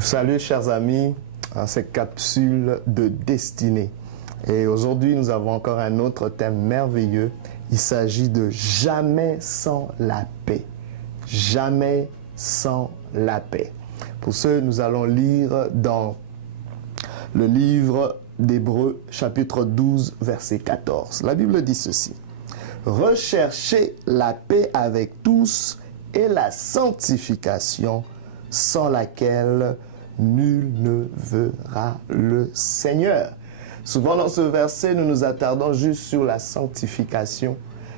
Salut chers amis, à cette capsule de destinée. Et aujourd'hui, nous avons encore un autre thème merveilleux. Il s'agit de jamais sans la paix. Jamais sans la paix. Pour ce, nous allons lire dans le livre d'Hébreux, chapitre 12, verset 14. La Bible dit ceci. Recherchez la paix avec tous et la sanctification, sans laquelle nul ne verra le Seigneur. Souvent dans ce verset, nous nous attardons juste sur la sanctification,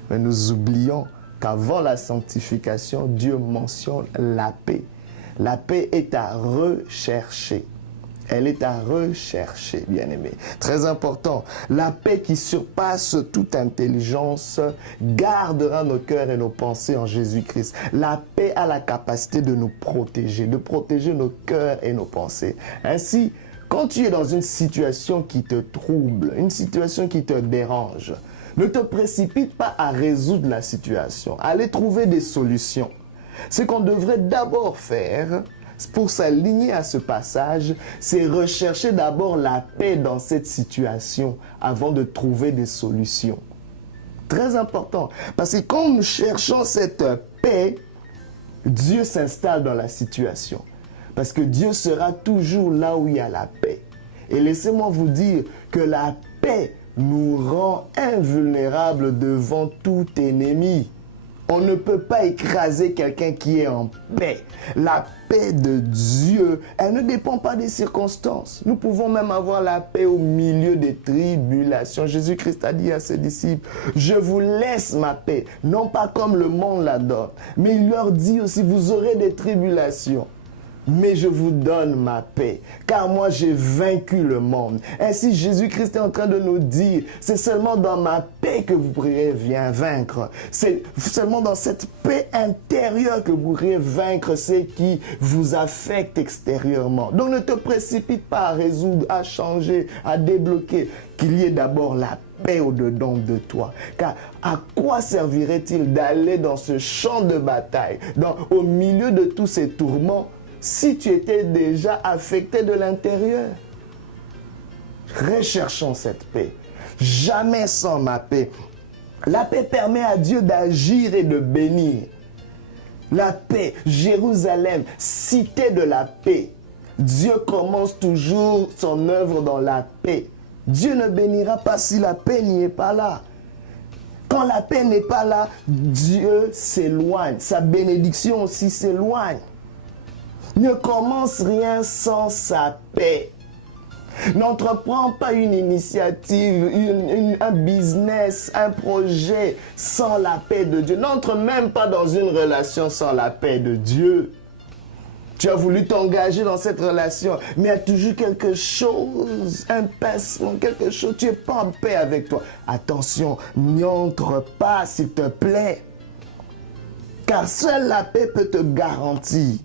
mais nous oublions qu'avant la sanctification, Dieu mentionne la paix. La paix est à rechercher. Elle est à rechercher, bien-aimé. Très important. La paix qui surpasse toute intelligence gardera nos cœurs et nos pensées en Jésus-Christ. La paix a la capacité de nous protéger, de protéger nos cœurs et nos pensées. Ainsi, quand tu es dans une situation qui te trouble, une situation qui te dérange, ne te précipite pas à résoudre la situation, à aller trouver des solutions. Ce qu'on devrait d'abord faire, pour s'aligner à ce passage, c'est rechercher d'abord la paix dans cette situation avant de trouver des solutions. Très important, parce que quand nous cherchons cette paix, Dieu s'installe dans la situation. Parce que Dieu sera toujours là où il y a la paix. Et laissez-moi vous dire que la paix nous rend invulnérables devant tout ennemi. On ne peut pas écraser quelqu'un qui est en paix. La paix de Dieu, elle ne dépend pas des circonstances. Nous pouvons même avoir la paix au milieu des tribulations. Jésus-Christ a dit à ses disciples, je vous laisse ma paix, non pas comme le monde la donne. Mais il leur dit aussi, vous aurez des tribulations. Mais je vous donne ma paix, car moi j'ai vaincu le monde. Ainsi Jésus-Christ est en train de nous dire, c'est seulement dans ma paix que vous pourrez bien vaincre. C'est seulement dans cette paix intérieure que vous pourrez vaincre ce qui vous affecte extérieurement. Donc ne te précipite pas à résoudre, à changer, à débloquer. Qu'il y ait d'abord la paix au-dedans de toi. Car à quoi servirait-il d'aller dans ce champ de bataille, au milieu de tous ces tourments, si tu étais déjà affecté de l'intérieur? Recherchons cette paix. Jamais sans ma paix. La paix permet à Dieu d'agir et de bénir. La paix, Jérusalem, cité de la paix. Dieu commence toujours son œuvre dans la paix. Dieu ne bénira pas si la paix n'y est pas là. Quand la paix n'est pas là, Dieu s'éloigne. Sa bénédiction aussi s'éloigne. Ne commence rien sans sa paix. N'entreprends pas une initiative, un business, un projet sans la paix de Dieu. N'entre même pas dans une relation sans la paix de Dieu. Tu as voulu t'engager dans cette relation, mais il y a toujours quelque chose, un pincement, quelque chose, tu n'es pas en paix avec toi. Attention, n'y entre pas, s'il te plaît. Car seule la paix peut te garantir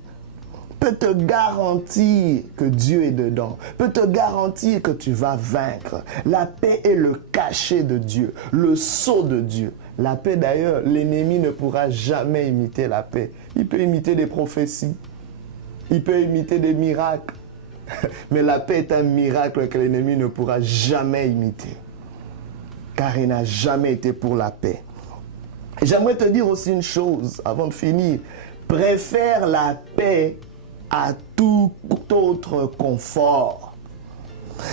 que Dieu est dedans, peut te garantir que tu vas vaincre. La paix est le cachet de Dieu, le sceau de Dieu. La paix d'ailleurs, l'ennemi ne pourra jamais imiter la paix. Il peut imiter des prophéties, il peut imiter des miracles, mais la paix est un miracle que l'ennemi ne pourra jamais imiter, car il n'a jamais été pour la paix. J'aimerais te dire aussi une chose avant de finir. Préfère la paix à tout autre confort.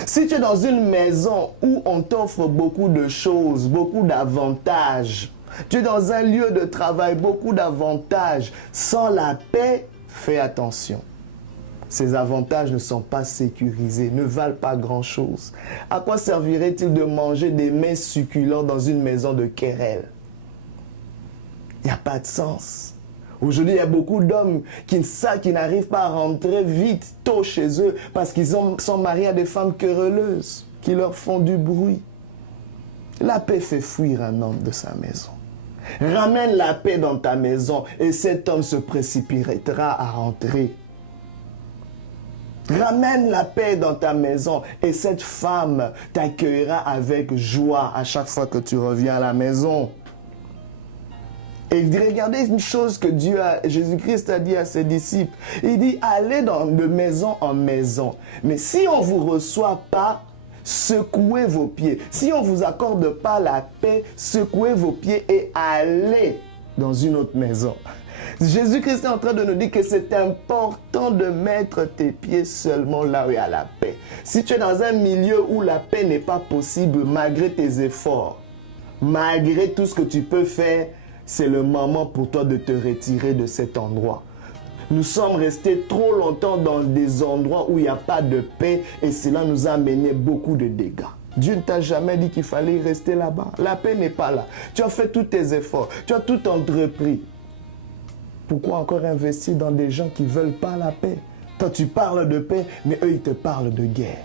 Si tu es dans une maison où on t'offre beaucoup de choses, beaucoup d'avantages, tu es dans un lieu de travail, beaucoup d'avantages, sans la paix, fais attention. Ces avantages ne sont pas sécurisés, ne valent pas grand-chose. À quoi servirait-il de manger des mets succulents dans une maison de querelle? Il n'y a pas de sens. Aujourd'hui, il y a beaucoup d'hommes qui n'arrivent pas à rentrer vite, tôt chez eux, parce qu'ils sont mariés à des femmes querelleuses, qui leur font du bruit. La paix fait fuir un homme de sa maison. Ramène la paix dans ta maison et cet homme se précipitera à rentrer. Ramène la paix dans ta maison et cette femme t'accueillera avec joie à chaque fois que tu reviens à la maison. Et regardez une chose que Jésus-Christ a dit à ses disciples. Il dit, allez de maison en maison. Mais si on ne vous reçoit pas, secouez vos pieds. Si on ne vous accorde pas la paix, secouez vos pieds et allez dans une autre maison. Jésus-Christ est en train de nous dire que c'est important de mettre tes pieds seulement là où il y a la paix. Si tu es dans un milieu où la paix n'est pas possible, malgré tes efforts, malgré tout ce que tu peux faire, c'est le moment pour toi de te retirer de cet endroit. Nous sommes restés trop longtemps dans des endroits où il n'y a pas de paix et cela nous a amené beaucoup de dégâts. Dieu ne t'a jamais dit qu'il fallait rester là-bas. La paix n'est pas là. Tu as fait tous tes efforts, tu as tout entrepris. Pourquoi encore investir dans des gens qui ne veulent pas la paix? Toi, tu parles de paix, mais eux, ils te parlent de guerre.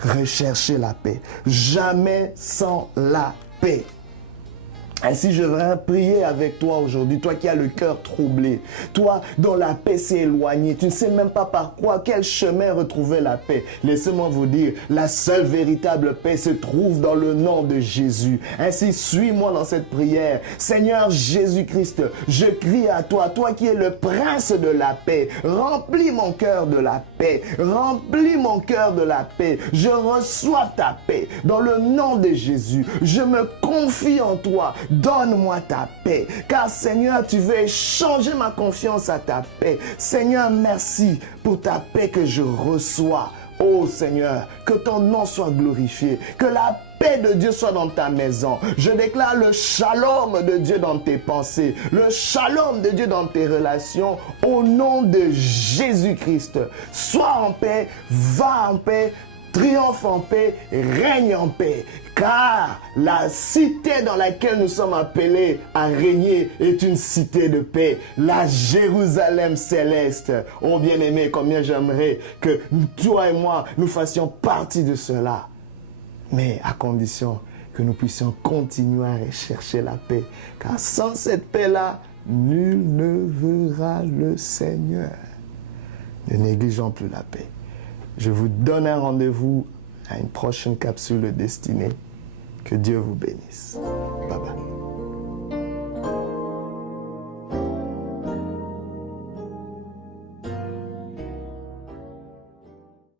Recherchez la paix. Jamais sans la paix. Ainsi, je voudrais prier avec toi aujourd'hui, toi qui as le cœur troublé, toi dont la paix s'est éloignée, tu ne sais même pas par quoi, quel chemin retrouver la paix. Laissez-moi vous dire, la seule véritable paix se trouve dans le nom de Jésus. Ainsi, suis-moi dans cette prière. Seigneur Jésus-Christ, je crie à toi, toi qui es le prince de la paix, remplis mon cœur de la paix, remplis mon cœur de la paix. Je reçois ta paix dans le nom de Jésus. Je me confie en toi. Donne-moi ta paix, car Seigneur, tu veux échanger ma confiance à ta paix. Seigneur, merci pour ta paix que je reçois. Oh Seigneur, que ton nom soit glorifié, que la paix de Dieu soit dans ta maison. Je déclare le shalom de Dieu dans tes pensées, le shalom de Dieu dans tes relations, au nom de Jésus-Christ. Sois en paix, va en paix, triomphe en paix, règne en paix. Car la cité dans laquelle nous sommes appelés à régner est une cité de paix, la Jérusalem céleste. Oh bien-aimé, combien j'aimerais que toi et moi, nous fassions partie de cela. Mais à condition que nous puissions continuer à rechercher la paix. Car sans cette paix-là, nul ne verra le Seigneur. Ne négligeons plus la paix. Je vous donne un rendez-vous à une prochaine capsule de destinée. Que Dieu vous bénisse. Bye bye.